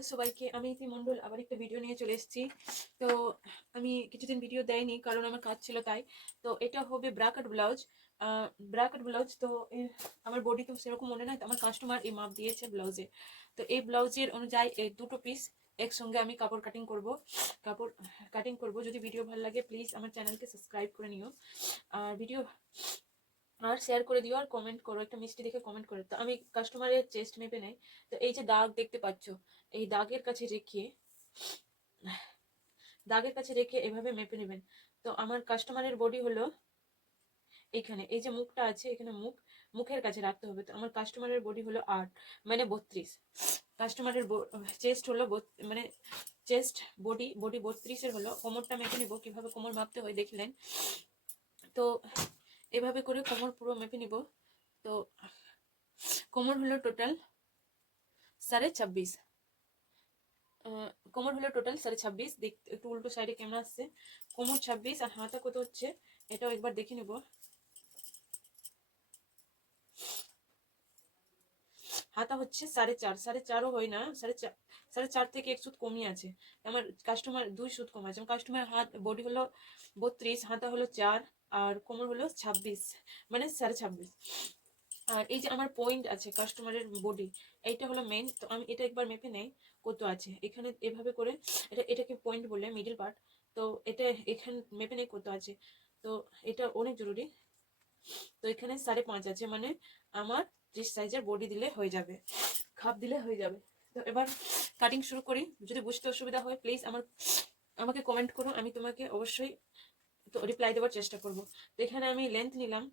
Hello সবাইকে, আমি ইতি মণ্ডল আবার একটা ভিডিও নিয়ে চলে এসেছি। তো আমি কিছুদিন ভিডিও দেয়নি কারণ আমার কাজ ছিল তাই। তো এটা হবে ব্রাকেট ব্লাউজ। ব্রাকেট ব্লাউজ তো আমার বডি তো সেরকম মনে নাই, তো আমার কাস্টমার এই মাপ দিয়েছে ব্লাউজে। তো এই ব্লাউজের অনুযায়ী এই দুটো পিস একসঙ্গে আমি কাপড় কাটিং করব। যদি ভিডিও ভালো লাগে প্লিজ আমার চ্যানেলকে সাবস্ক্রাইব করে নিও, আর ভিডিও আর শেয়ার করে দিও, আর কমেন্ট করো, একটা মিষ্টি দেখে কমেন্ট করো। তো আমি কাস্টমারের চেস্ট মেপে নেই। তো এই যে দাগ দেখতে পাচ্ছ, এই দাগের কাছে রেখে এভাবে মেপে নেবেন। তো আমার কাস্টমারের বডি হলো এখানে, এই যে মুখটা আছে এখানে, মুখের কাছে রাখতে হবে। তো আমার কাস্টমারের বডি হলো 8 মানে 32। কাস্টমারের চেস্ট হলো মানে চেস্ট বডি 32-এর হলো। কোমরটা মেপে নিব, কিভাবে কোমর মাপতে হয় দেখলেন। তো এভাবে করে কোমর পুরো মেপে নিব। তো কোমর হলো টোটাল 26.5। কোমর হলো টোটাল 26.5। দেখতে একটু উল্টো সাইডে কেমন আসছে। কোমর 26 আর হাতা কত হচ্ছে এটাও একবার দেখে নেব। হাতা হচ্ছে 4.5, 4.5ও হয় না, 4.5 থেকে 1 সুত কমই আছে। আমার কাস্টমার 2 সুত কম আছে। আমার কাস্টমার বডি হলো 32, হাতা হলো 4 আর কোমর হলো 26 মানে 26.5। আর এই যে আমার পয়েন্ট আছে কাস্টমারের বডি, এইটা হলো মেন। তো আমি এটা একবার মেপে নেই কত আছে এখানে, এভাবে করে এটাকে পয়েন্ট বলে মিডল পার্ট। তো এটা এখানে মেপে নেই কত আছে। তো এটা অনেক জরুরি। তো এখানে 5.5 আছে, মানে আমার যে সাইজের বডি দিলে হয়ে যাবে, খাপ দিলে হয়ে যাবে। তো এবার কাটিং শুরু করি। যদি বুঝতে অসুবিধা হয় প্লিজ আমাকে কমেন্ট করো, আমি তোমাকে অবশ্যই তো রিপ্লাই দেওয়ার চেষ্টা করব। তো এখানে আমি লেন্থ নিলাম,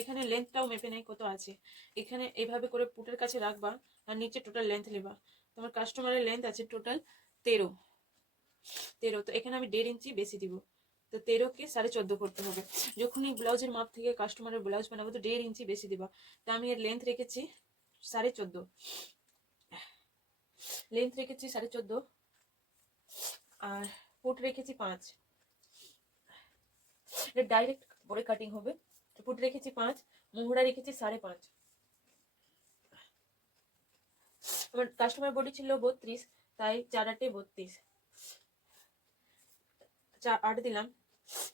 এখানে লেন্থটাও মেপে নেই কত আছে। এখানে এইভাবে করে পুটের কাছে রাখবা আর নিচে টোটাল লেন্থ নেবা। তোমার কাস্টমারের লেন্থ আছে টোটাল 13। তো এখানে আমি 1.5 ইঞ্চি বেশি দিব। তো 13কে 14.5 করতে হবে। যখনই ব্লাউজের মাপ থেকে কাস্টমারের ব্লাউজ বানাবো তো 1.5 ইঞ্চি বেশি দিবা। তো আমি এর লেন্থ রেখেছি 14.5, আর পুট রেখেছি 5। এটা ডাইরেক্ট পরে কাটিং হবে। পুট রেখেছি 5, মোহরা রেখেছি 5.5। আমার কাস্টমার বডি ছিল 32, তাই 4 8 32, 8 দিলাম।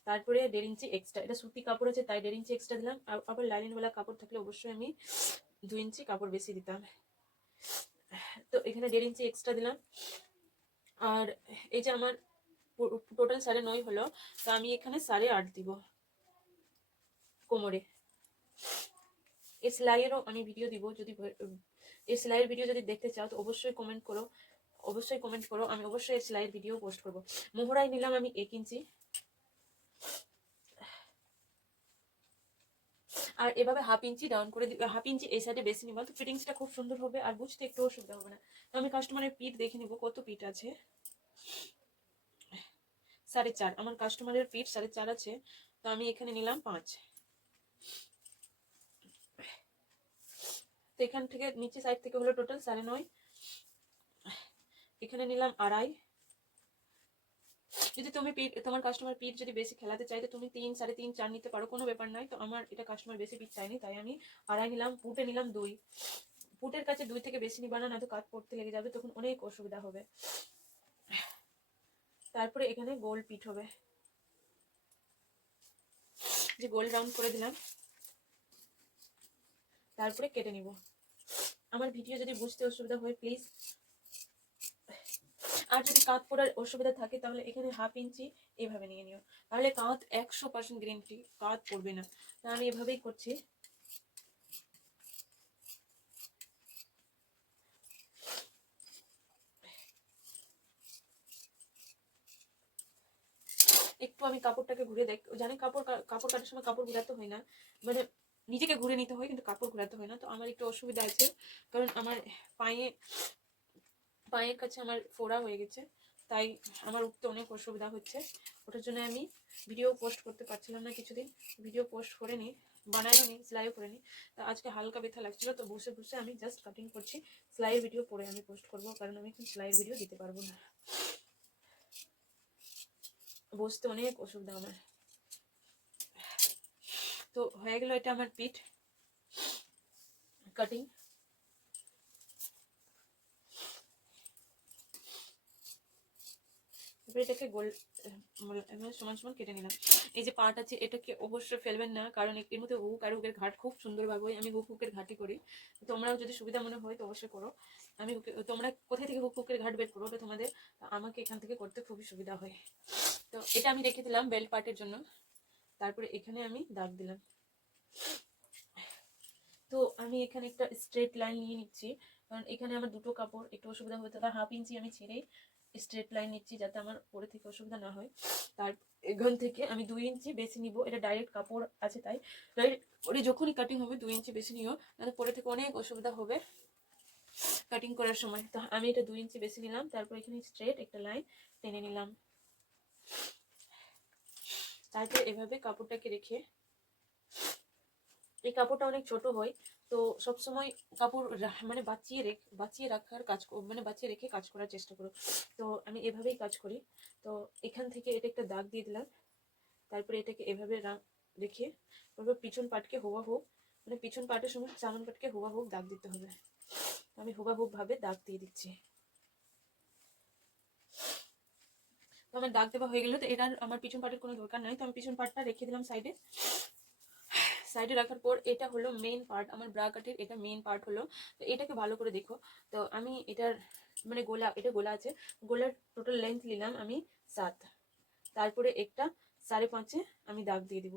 তারপরে 1.5 ইঞ্চি এক্সট্রা, এটা সুতি কাপড় আছে তাই 1.5 ইঞ্চি এক্সট্রা দিলাম। আবার লাইনিংওয়ালা কাপড় থাকলে অবশ্যই আমি 2 ইঞ্চি কাপড় বেশি দিতাম। তো এখানে 1.5 ইঞ্চি এক্সট্রা দিলাম। আর এই যে আমার টোটাল 9.5 হলো, তো আমি এখানে 8.5 দিব কোমরে। এই সেলাইয়েরও আমি ভিডিও দিব, যদি এই সেলাইয়ের ভিডিও যদি দেখতে চাও তো অবশ্যই কমেন্ট করো, আমি অবশ্যই এই সেলাইয়ের ভিডিও পোস্ট করব। মোহরাই নিলাম আমি 1 ইঞ্চি। আর এভাবে হাফ ইঞ্চি ডাউন করে দিবে, হাফ ইঞ্চি এই সাইডে বেশি নিবা, তো ফিটিংসটা খুব সুন্দর হবে আর বুঝতে একটু অসুবিধা হবে না। তো আমি কাস্টমারের পিঠ দেখে নিব কত পিঠ আছে। 4.5, আমার কাস্টমারের পিঠ 4.5 আছে। তো আমি এখানে নিলাম 5। তো এখান থেকে নিচে সাইড থেকে হলো টোটাল 9.5। এখানে নিলাম 2.5। যদি তুমি তোমার কাস্টমার পিঠ যদি বেশি খেলাতে চাই তো তুমি 3, 3.5, 4 নিতে পারো, কোনো ব্যাপার নাই। তো আমার এটা কাস্টমার বেশি পিঠ চাইনি তাই আমি 2.5 নিলাম। পুটে নিলাম 2। পুটের কাছে 2 থেকে বেশি নিবা না, নয়তো কাট পড়তে লেগে যাবে, তখন অনেক অসুবিধা হবে। তারপরে এখানে গোল পিঠ হবে, যে গোল রাউন্ড করে দিলাম। তারপরে কেটে নিব। আমার ভিডিও যদি বুঝতে অসুবিধা হয় প্লিজ, আর যদি কাঁধ পড়ার অসুবিধা থাকে তাহলে এখানে হাফ ইঞ্চি এভাবে নিয়ে নিও, তাহলে কাঁধ 100% গ্যারান্টি কাঁধ পড়বে না। তা আমি এভাবেই করছি। একটু আমি কাপড়টাকে ঘুরে জানি কাপড় কাটার সময় কাপড় ঘুরাতে হয় না, মানে নিজেকে ঘুরে নিতে হয় কিন্তু কাপড় ঘুরাতে হয় না। তো আমার একটু অসুবিধা আছে কারণ আমার পায়ের কাছে আমার ফোড়া হয়ে গেছে, তাই আমার উঠতে অনেক অসুবিধা হচ্ছে। ওটার জন্য আমি ভিডিও পোস্ট করতে পারছিলাম না কিছুদিন, ভিডিও পোস্ট করে নিই, বানাইও নি, সেলাইও করে নিই। তা আজকে হালকা ব্যথা লাগছিল, তো বসে বসে আমি জাস্ট কাটিং করছি। সেলাইয়ের ভিডিও পরে আমি পোস্ট করব, কারণ আমি এখন সেলাইয়ের ভিডিও দিতে পারবো না, বসতে অনেক অসুবিধা আমার। তো হয়ে গেল এটা আমার পিঠ কাটিং। তারপরে এটাকে গোল মানে সমান সমান কেটে নিলাম। এই যে পার্ট আছে এটাকে অবশ্যই ফেলবেন না, কারণ এর মধ্যে হুক আর হুকের ঘাট খুব সুন্দরভাবে হয়। আমি হুকের ঘাটই করি, তোমরাও যদি সুবিধা মনে হয় তো অবশ্যই করো। আমি তোমরা কোথায় থেকে হুকের ঘাট বের করো ওটা তোমাদের, আমাকে এখান থেকে করতে খুবই সুবিধা হয়। তো এটা আমি রেখে দিলাম বেল্ট পার্টের জন্য। তারপরে এখানে আমি দাগ দিলাম। তো আমি এখানে একটা স্ট্রেট লাইন নিয়ে নিচ্ছি, কারণ এখানে আমার দুটো কাপড় একটু অসুবিধা হতে পারে। 1/2 ইঞ্চি আমি ছেড়েই স্ট্রেট লাইন নিচ্ছি যাতে আমার পরে থেকে অসুবিধা না হয়। তার এখান থেকে আমি 2 ইঞ্চি বেশি নিব, এটা ডাইরেক্ট কাপড় আছে তাই ডাইরেক্ট পরে যখনই কাটিং হবে 2 ইঞ্চি বেশি নিও, তাহলে পরে থেকে অনেক অসুবিধা হবে কাটিং করার সময়। তো আমি এটা 2 ইঞ্চি বেশি নিলাম। তারপর এখানে স্ট্রেট একটা লাইন টেনে নিলাম। তারপর এভাবে কাপড়টাকে রেখে, এই কাপড়টা অনেক ছোট হয় তো সবসময় কাপড় মানে বাঁচিয়ে রাখার কাজ, মানে বাঁচিয়ে রেখে কাজ করার চেষ্টা করো। তো আমি এভাবেই কাজ করি। তো এখান থেকে এটা একটা দাগ দিয়ে দিলাম। তারপরে এটাকে এভাবে রেখে তারপর পিছন পাটকে হুবহুব, মানে পিছন পাটের সময় সামন পাটকে হুবহুব দাগ দিতে হবে। আমি হুবহুব ভাবে দাগ দিয়ে দিচ্ছি। তো আমার দাগ দেওয়া হয়ে গেল। তো এটার আমার পিছন পাটের কোনো দরকার নাই, তো আমি পিছন পাটটা রেখে দিলাম সাইডে। সাইডে রাখার পর এটা হলো মেইন পার্ট, আমার ব্রা কাটের এটা মেইন পার্ট হলো। তো এটাকে ভালো করে দেখো। তো আমি এটার মানে এটা গোলা আছে, গোলার টোটাল লেন্থ নিলাম আমি 7। তারপরে একটা 5.5 আমি দাগ দিয়ে দিব।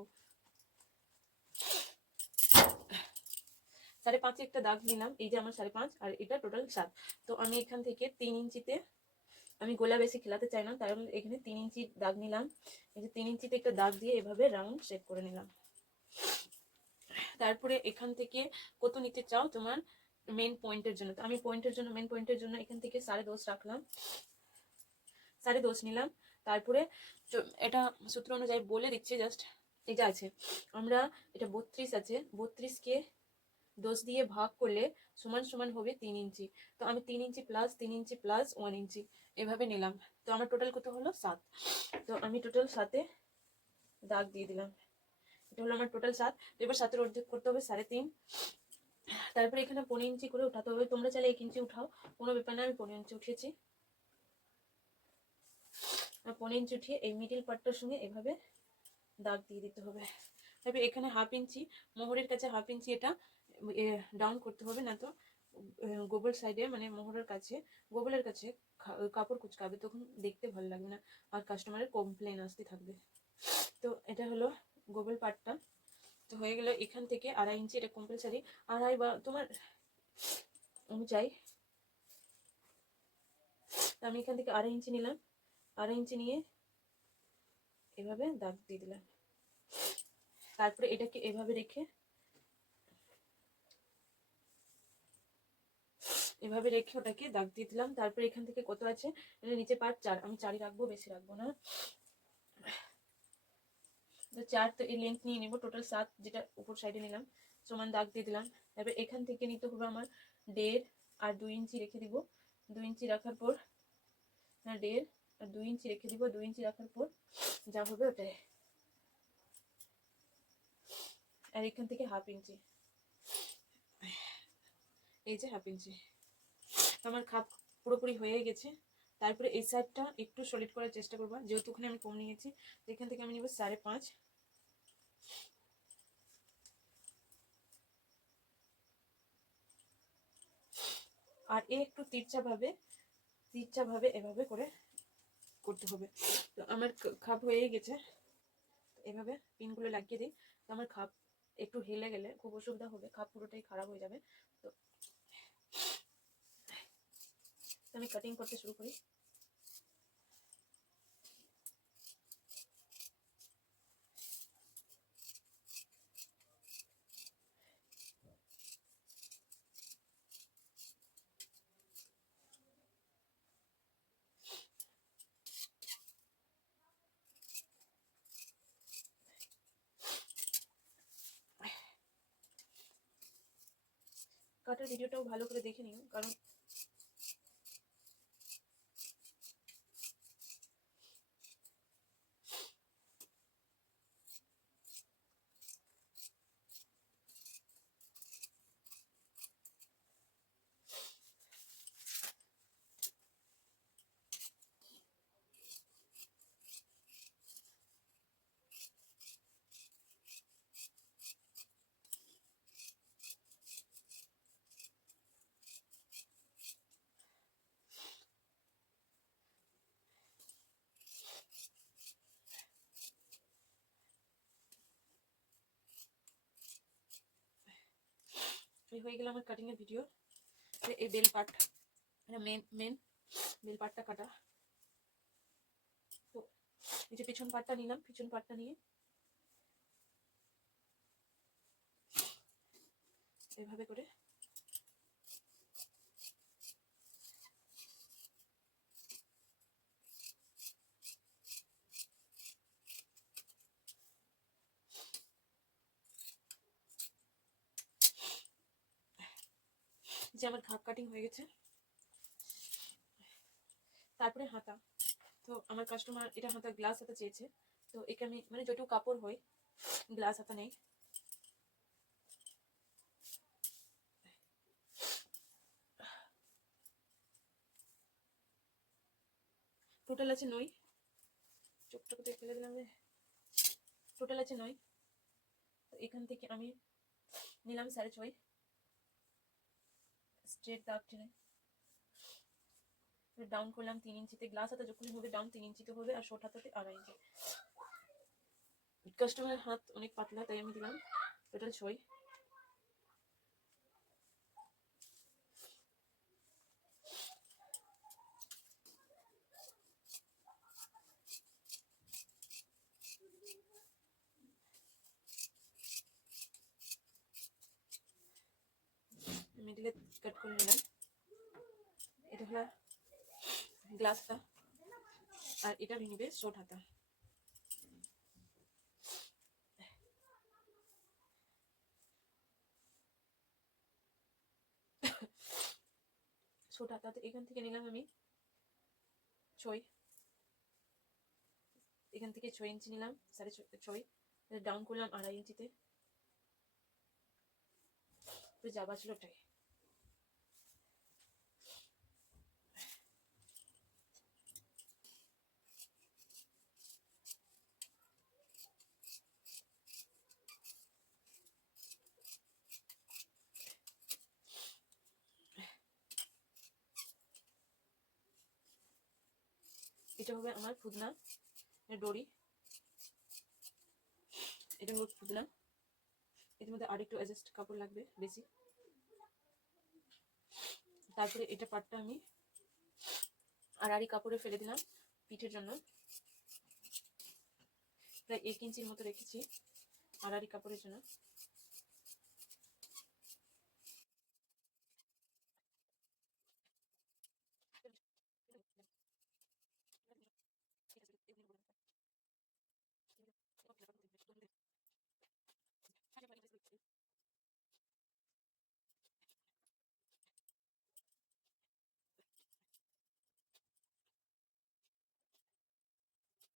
5.5 একটা দাগ নিলাম, এই যে আমার 5.5 আর এটা টোটাল 7। তো আমি এখান থেকে 3 ইঞ্চিতে, আমি গোলা বেশি খেলাতে চাই না, তাই এখানে 3 ইঞ্চি দাগ নিলাম। এই যে 3 ইঞ্চিতে একটা দাগ দিয়ে এভাবে রাউন্ড শেপ করে নিলাম। তারপরে এখান থেকে কত নিতে চাও তোমার মেন পয়েন্টের জন্য, তো আমি মেন পয়েন্টের জন্য এখান থেকে 10.5 রাখলাম, 10.5 নিলাম। তারপরে এটা সূত্র অনুযায়ী বলে দিচ্ছি জাস্ট, এটা আছে আমরা এটা 32 আছে, 32কে 10 দিয়ে ভাগ করলে সমান সমান হবে 3 ইঞ্চি। তো আমি 3 ইঞ্চি প্লাস 3 ইঞ্চি প্লাস 1 ইঞ্চি এভাবে নিলাম। তো আমার টোটাল কত হলো 7। তো আমি টোটাল 7-এ দাগ দিয়ে দিলাম। এটা হলো আমার টোটাল 7। তো এবার 7-এর অর্ধেক করতে হবে 3.5। তারপরে এখানে 15 ইঞ্চি করে উঠাতে হবে, তোমরা চাইলে 1 ইঞ্চি উঠাও, কোনো ব্যাপার না। আমি 15 ইঞ্চি উঠিয়েছি। 15 ইঞ্চি উঠিয়ে এই মিডিল পার্টটার সঙ্গে এভাবে দাগ দিয়ে দিতে হবে। তারপরে এখানে 1/2 ইঞ্চি মোহরের কাছে 1/2 ইঞ্চি এটা ডাউন করতে হবে, না তো গোবল সাইডে মানে মোহরের কাছে, গোবলের কাছে কাপড় কুচকাবে, তখন দেখতে ভালো লাগবে না আর কাস্টমারের কমপ্লেন আসতে থাকবে। তো এটা হলো গোবল পার্টটা। তো হয়ে গেল। এখান থেকে 2.5 ইঞ্চি, এটা কম্পালসারি 2.5 বা তোমার অনুযায়ী। তো আমি এখান থেকে 2.5 ইঞ্চি নিলাম, 2.5 ইঞ্চি নিয়ে এভাবে দাগ দিয়ে দিলাম। তারপরে এটাকে এভাবে রেখে ওটাকে দাগ দিয়ে দিলাম। তারপরে এখান থেকে কত আছে, নিচে পার্ট 4, আমি 4ই রাখবো, বেশি রাখবো না। তো 4, তো এই লেন্থ নিয়ে নেবো টোটাল 7, যেটা উপর সাইডে নিলাম, সমান দাগ দিয়ে দিলাম। তারপরে এখান থেকে নিতে হবে আমার 1.5 আর 2 ইঞ্চি রেখে দিব। 2 ইঞ্চি রাখার পর 1.5 আর 2 ইঞ্চি রেখে দিব। 2 ইঞ্চি রাখার পর যা হবে ওটাই। আর এখান থেকে 1/2 ইঞ্চি, এই যে 1/2 ইঞ্চি। আমার খাপ পুরোপুরি হয়ে গেছে। তারপরে এই সাইডটা একটু সলিড করার চেষ্টা করবো, যেহেতু ওখানে আমি কম নিয়েছি। এখান থেকে আমি নিব 5.5। আর একটু তিরচা ভাবে এভাবে করে করতে হবে। তো আমার খাপ হয়ে গেছে, এভাবে পিনগুলো লাগিয়ে দিই। তো আমার খাপ একটু হেলে গেলে খুব অসুবিধা হবে, খাপ পুরোটাই খারাপ হয়ে যাবে। তো আমি কাটিং করতে শুরু করি। কাটার ভিডিওটাও ভালো করে দেখে নিও, কারণ এই হয়ে গেল আমার কাটিং এর ভিডিও। এই বেল পার্ট, মেন বেল পার্টটা কাটা। তো এই যে পিছন পার্টটা নিলাম, পিছন পার্টটা নিয়ে এভাবে করে যে আমার ঘাট কাটিং হয়ে গেছে। তারপরে হাতা। তো আমার কাস্টমার এটা হাতা গ্লাস হাতা চেয়েছে, তো একে আমি মানে যেটুকু কাপড় হয় গ্লাস হাতা নেই। টোটাল আছে 9, চোখটা কোথায় ফেলে দিলাম রে। টোটাল আছে 9। তো এখান থেকে আমি নিলাম 6.5 স্ট্রেট দাগ টেনে ডাউন করলাম 3 ইঞ্চিতে। গ্লাস হাতা যখন হবে ডাউন 3 ইঞ্চিতে হবে, আর শর্ট হাতাতে 2.5 ইঞ্চি। কাস্টমারের হাত অনেক পাতলা, তাই আমি দিলাম টোটাল 6। মিডিলে কাট করে নিলাম। এটা হলো গ্লাস হাতা, আর এটা নিবে শর্ট হাতা। শর্ট হাতা এখান থেকে নিলাম আমি 6, এখান থেকে 6 ইঞ্চি নিলাম, 6.5 ডাউন করলাম 2.5 ইঞ্চিতে। তো যাবা ছিল ওটাই। এটা হবে আমার ফুদনা ডরি, এটা হলো ফুদনা। এর মধ্যে আর একটু অ্যাডজাস্ট কাপড় লাগবে বেশি। তারপরে এটা পাটটা আমি আড়াআড়ি কাপড়ে ফেলে দিলাম পিঠের জন্য। প্রায় 1 ইঞ্চির মতো রেখেছি আড়াআড়ি কাপড়ের জন্য।